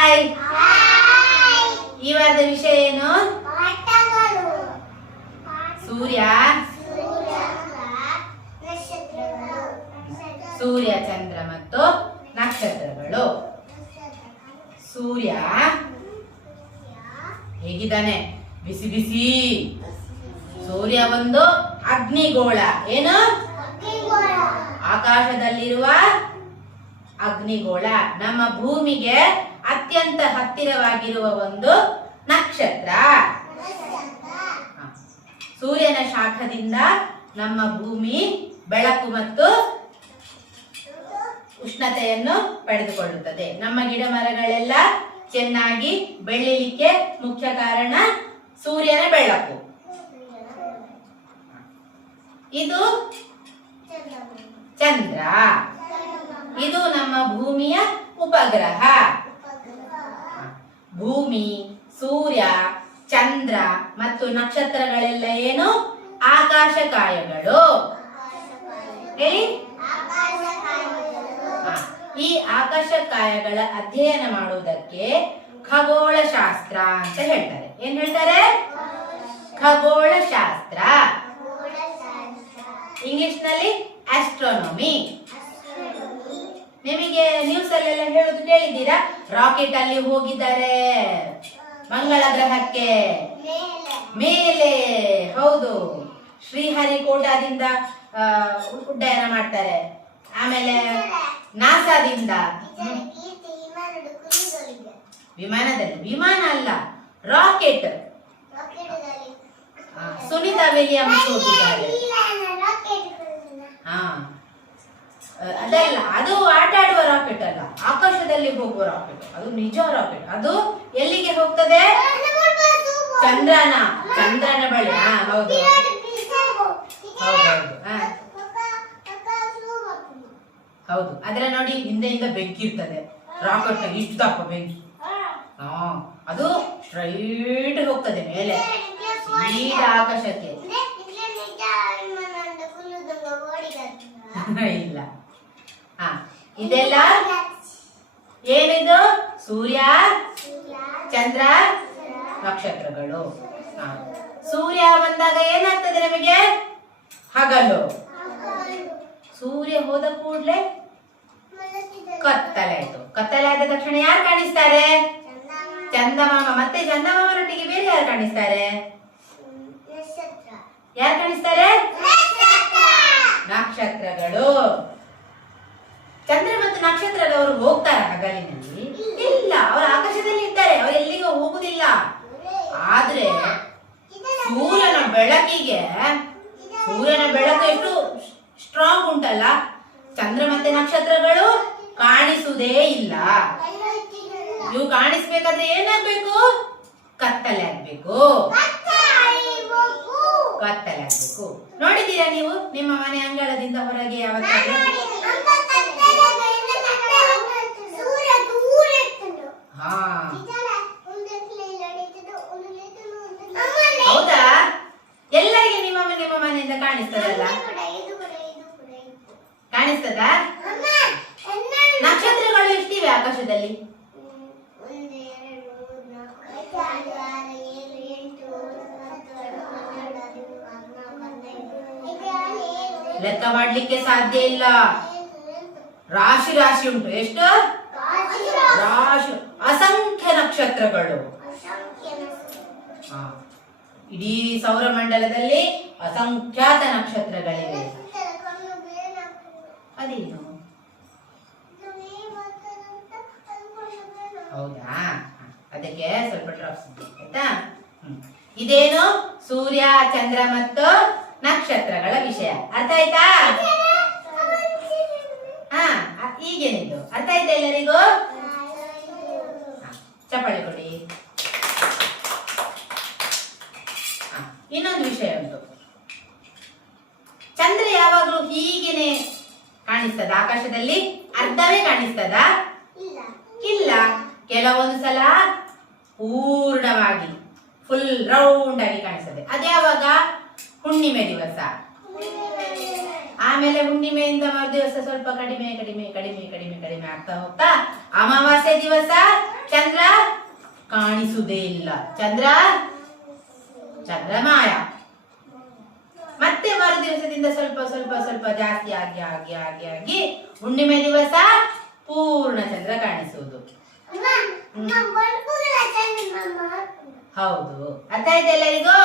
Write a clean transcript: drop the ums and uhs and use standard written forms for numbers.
Hi. ಈ ವಾರದ ವಿಷಯ ಏನು? ಸೂರ್ಯ, ಸೂರ್ಯ, ಚಂದ್ರ ಮತ್ತು ನಕ್ಷತ್ರಗಳು. ಸೂರ್ಯ ಹೇಗಿದ್ದಾನೆ? ಬಿಸಿ ಬಿಸಿ. ಸೂರ್ಯ ಒಂದು ಅಗ್ನಿಗೋಳ. ಏನು? ಆಕಾಶದಲ್ಲಿರುವ ಅಗ್ನಿಗೋಳ. ನಮ್ಮ ಭೂಮಿಗೆ ಅತ್ಯಂತ ಹತ್ತಿರವಾಗಿರುವ ಒಂದು ನಕ್ಷತ್ರ. ಸೂರ್ಯನ ಶಾಖದಿಂದ ನಮ್ಮ ಭೂಮಿ ಬೆಳಕು ಮತ್ತು ಉಷ್ಣತೆಯನ್ನು ಪಡೆದುಕೊಳ್ಳುತ್ತದೆ. ನಮ್ಮ ಗಿಡ ಮರಗಳೆಲ್ಲ ಚೆನ್ನಾಗಿ ಬೆಳಿಲಿಕ್ಕೆ ಮುಖ್ಯ ಕಾರಣ ಸೂರ್ಯನ ಬೆಳಕು. ಇದು ಚಂದ್ರ. ಇದು ನಮ್ಮ ಭೂಮಿಯ ಉಪಗ್ರಹ. ಭೂಮಿ, ಸೂರ್ಯ, ಚಂದ್ರ ಮತ್ತು ನಕ್ಷತ್ರಗಳೆಲ್ಲ ಏನು? ಆಕಾಶಕಾಯಗಳು. ಹೇಳಿ. ಈ ಆಕಾಶಕಾಯಗಳ ಅಧ್ಯಯನ ಮಾಡುವುದಕ್ಕೆ ಖಗೋಳ ಶಾಸ್ತ್ರ ಅಂತ ಹೇಳ್ತಾರೆ. ಏನ್ ಹೇಳ್ತಾರೆ? ಖಗೋಳ ಶಾಸ್ತ್ರ. ಇಂಗ್ಲಿಷ್ ನಲ್ಲಿ ಆಸ್ಟ್ರೋನಮಿ. ನಿಮಗೆ ನ್ಯೂಸ್ ಅಲ್ಲೆಲ್ಲ ಹೇಳುದು ಕೇಳಿದ್ದೀರಾ? ರಾಕೆಟ್ ಅಲ್ಲಿ ಹೋಗಿದ್ದಾರೆ ಮಂಗಳ ಗ್ರಹಕ್ಕೆ ಮೇಲೆ. ಹೌದು, ಶ್ರೀಹರಿಕೋಟಾದಿಂದ ಉಡ್ಡಯನ ಮಾಡ್ತಾರೆ. ಆಮೇಲೆ ನಾಸಾದಿಂದ ವಿಮಾನದಲ್ಲಿ, ವಿಮಾನ ಅಲ್ಲ ರಾಕೆಟ್. ಸುನೀತಾ ವಿಲಿಯಮ್ಸ್ ಹೋಗಿದ್ದಾರೆ. ಅದಲ್ಲ, ಅದು ಆಟ ಆಡುವ ರಾಕೆಟ್ ಅಲ್ಲ, ಆಕಾಶದಲ್ಲಿ ಹೋಗುವ ರಾಕೆಟ್. ಅದು ನಿಜ ರಾಕೆಟ್. ಅದು ಎಲ್ಲಿಗೆ ಹೋಗ್ತದೆ? ಚಂದ್ರನ ಬಳಿ. ಹೌದು ಹೌದೌದು. ಹೌದು, ಅದ್ರ ನೋಡಿ ಹಿಂದೆಯಿಂದ ಬೆಂಕಿ ಇರ್ತದೆ. ರಾಕೆಟ್ ಇಷ್ಟು ದಪ್ಪ ಬೆಂಕಿ. ಅದು ಸ್ಟ್ರೈಟ್ ಹೋಗ್ತದೆ ಮೇಲೆ ಸೀದಾ ಆಕಾಶಕ್ಕೆ. ಇಲ್ಲ. ಇದೆಲ್ಲ ಏನಿದು? ಸೂರ್ಯ, ಚಂದ್ರ, ನಕ್ಷತ್ರಗಳು. ಸೂರ್ಯ ಬಂದಾಗ ಏನಾಗ್ತದೆ ನಮಗೆ? ಹಗಲು. ಸೂರ್ಯ ಹೋದ ಕೂಡ್ಲೆ ಕತ್ತಲೆ ಆಯ್ತು. ಕತ್ತಲೆ ಆದ ತಕ್ಷಣ ಯಾರು ಕಾಣಿಸ್ತಾರೆ? ಚಂದಮಾಮ. ಮತ್ತೆ ಚಂದಮಾಮನೊಟ್ಟಿಗೆ ಬೇರೆ ಯಾರು ಕಾಣಿಸ್ತಾರೆ? ಯಾರು ಕಾಣಿಸ್ತಾರೆ? ನಕ್ಷತ್ರಗಳು. ಚಂದ್ರ ಮತ್ತು ನಕ್ಷತ್ರದವರು ಹೋಗ್ತಾರೆ ಹಗಲಿನಲ್ಲಿ? ಇಲ್ಲ, ಅವರು ಆಕಾಶದಲ್ಲಿ ಇರ್ತಾರೆ. ಅವರು ಎಲ್ಲಿಗೂ ಹೋಗುದಿಲ್ಲ. ಆದ್ರೆ ಸೂರ್ಯನ ಬೆಳಕಿಗೆ, ಸೂರ್ಯನ ಬೆಳಕು ಎಷ್ಟು ಸ್ಟ್ರಾಂಗ್ ಉಂಟಲ್ಲ, ಚಂದ್ರ ಮತ್ತೆ ನಕ್ಷತ್ರಗಳು ಕಾಣಿಸುವುದೇ ಇಲ್ಲ. ಇವು ಕಾಣಿಸ್ಬೇಕಾದ್ರೆ ಏನಾಗ್ಬೇಕು? ಕತ್ತಲೆ ಆಗ್ಬೇಕು. ಕತ್ತಲೆ ಆಗ್ಬೇಕು. ನೋಡಿದ್ದೀರಾ ನೀವು ನಿಮ್ಮ ಮನೆ ಅಂಗಳದಿಂದ ಹೊರಗೆ ಯಾವತ್ತಾದ್ರೂ? ಹೌದಾ? ಎಲ್ಲರಿಗೆ ನಿಮ್ಮ ಮನೆಯಿಂದ ಕಾಣಿಸ್ತದಲ್ಲ? ಕಾಣಿಸ್ತದ? ನಕ್ಷತ್ರಗಳು ಎಷ್ಟಿವೆ ಆಕಾಶದಲ್ಲಿ? ಲೆಕ್ಕ ಮಾಡ್ಲಿಕ್ಕೆ ಸಾಧ್ಯ ಇಲ್ಲ. ರಾಶಿ ರಾಶಿ ಉಂಟು. ಎಷ್ಟು? ರಾಶಿ, ಅಸಂಖ್ಯ ನಕ್ಷತ್ರಗಳು. ಇಡೀ ಸೌರಮಂಡಲದಲ್ಲಿ ಅಸಂಖ್ಯಾತ ನಕ್ಷತ್ರಗಳಿವೆ. ಅದೇನು? ಹೌದಾ? ಅದಕ್ಕೆ ಸ್ವಲ್ಪ ಡ್ರಾಪ್ಸ್ ಆಯ್ತಾ? ಇದೇನು? ಸೂರ್ಯ, ಚಂದ್ರ ಮತ್ತು ನಕ್ಷತ್ರಗಳ ವಿಷಯ. ಅರ್ಥ ಆಯ್ತಾ? ಈಗೇನಿದು ಅರ್ಥ ಆಯ್ತಾ ಎಲ್ಲರಿಗೂ? ಚಪ್ಪಾಳೆ ಕೊಡಿ. ಇನ್ನೊಂದು ವಿಷಯ ಉಂಟು. ಚಂದ್ರ ಯಾವಾಗ್ಲೂ ಹೀಗೇನೆ ಕಾಣಿಸ್ತದ ಆಕಾಶದಲ್ಲಿ? ಅರ್ಧವೇ ಕಾಣಿಸ್ತದ? ಇಲ್ಲ. ಕೆಲವೊಂದು ಸಲ ಪೂರ್ಣವಾಗಿ ಫುಲ್ ರೌಂಡ್ ಆಗಿ ಕಾಣಿಸ್ತದೆ. ಅದ್ಯಾವಾಗ? ಹುಣ್ಣಿಮೆ ದಿವಸ. ಆಮೇಲೆ ಹುಣ್ಣಿಮೆಯಿಂದ ಮರು ದಿವಸ ಸ್ವಲ್ಪ ಕಡಿಮೆ ಕಡಿಮೆ ಕಡಿಮೆ ಕಡಿಮೆ ಕಡಿಮೆ ಆಗ್ತಾ ಹೋಗ್ತಾ ಅಮಾವಾಸ್ಯೆ ದಿವಸ ಚಂದ್ರ ಕಾಣಿಸುವುದೇ ಇಲ್ಲ. ಚಂದ್ರ ಮಾಯ. ಮತ್ತೆ ಮರು ದಿವಸದಿಂದ ಸ್ವಲ್ಪ ಸ್ವಲ್ಪ ಸ್ವಲ್ಪ ಜಾಸ್ತಿ ಆಗಿ ಆಗಿ ಆಗಿ ಆಗಿ ಹುಣ್ಣಿಮೆ ದಿವಸ ಪೂರ್ಣ ಚಂದ್ರ ಕಾಣಿಸುವುದು. ಹೌದು, ಅರ್ಥ ಆಯ್ತು ಎಲ್ಲರಿಗೂ?